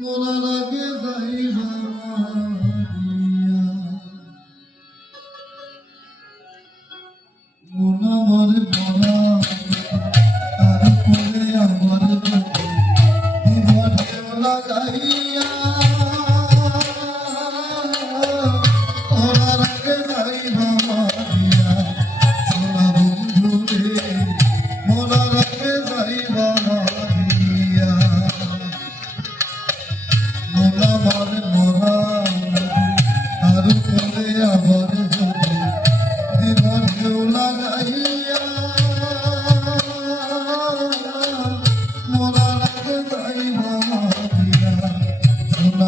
মোরা লাগে যাইবা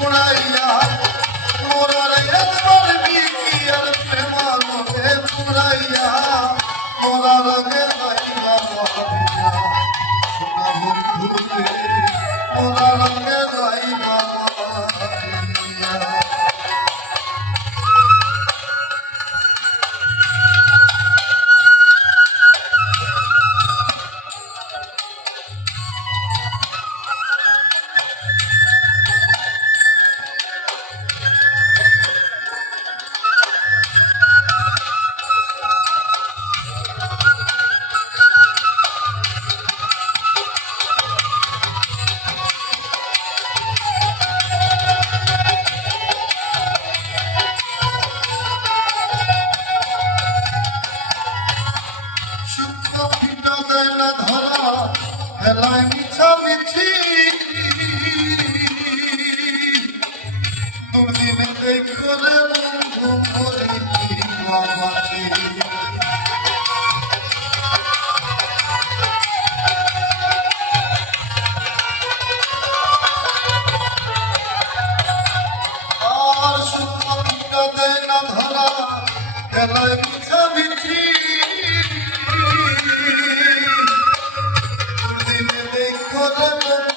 মোরা রঙে খেলায় মিছামিছি দুর্দিনেতে করে বন্ধু করে বাবাছি আর সুখ দেয় না ধরা খেলায় মিছামিছি Thank you.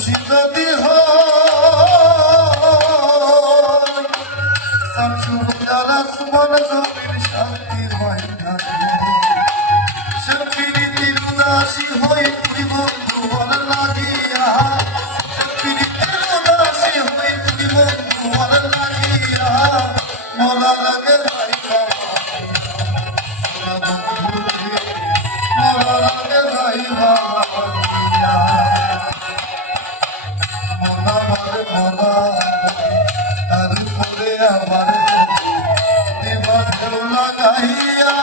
খুশি যদি আসমান জমির শান্তি হয় না। সে প্রীতির উদাসী হয়ে তুই লাগাইয়া